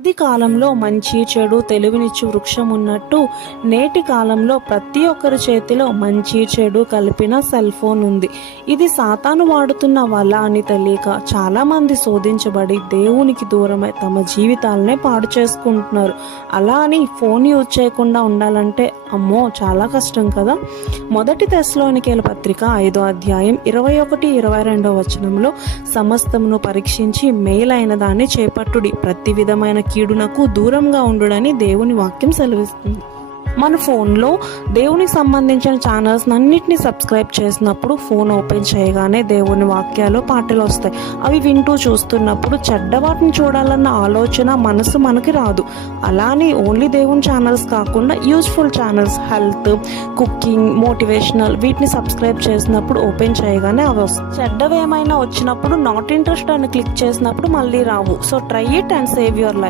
ఆది కాలంలో మంచి చెడు తెలివినిచ్చు వృక్షం ఉన్నట్టు నేటి కాలంలో ప్రతి ఒక్కరి చేతిలో మంచి చెడు కలిపిన సెల్ ఫోన్ ఉంది. ఇది సాతాను వాడుతున్న వల అని తెలియక చాలామంది శోధించబడి దేవునికి దూరమై తమ జీవితాలనే పాడు చేసుకుంటున్నారు. అలా అని ఫోన్ యూజ్ చేయకుండా ఉండాలంటే అమ్మో చాలా కష్టం కదా. మొదటి తెస్సలోనికీయుల పత్రిక 5వ అధ్యాయం 21-22 వచనంలో సమస్తమును పరీక్షించి మేలైన దాన్ని చేపట్టుడి, ప్రతి విధమైన కీడునకు దూరంగా ఉండుడని దేవుని వాక్యం సెలవిస్తుంది. మన ఫోన్లో దేవునికి సంబంధించిన ఛానల్స్ అన్నిటినీ సబ్స్క్రైబ్ చేసినప్పుడు ఫోన్ ఓపెన్ చేయగానే దేవుని వాక్యాలు పాటలు వస్తాయి. అవి వింటూ చూస్తున్నప్పుడు చెడ్డ వాటిని చూడాలన్న ఆలోచన మనసు మనకి రాదు. అలానే ఓన్లీ దేవుని ఛానల్స్ కాకుండా useful channels, health, cooking, motivational వీటిని సబ్స్క్రైబ్ చేసినప్పుడు ఓపెన్ చేయగానే అవి వస్తాయి. చెడ్డవి ఏమైనా వచ్చినప్పుడు నాట్ ఇంట్రెస్ట్ అని క్లిక్ చేసినప్పుడు మళ్ళీ రావు. So try it and save your life.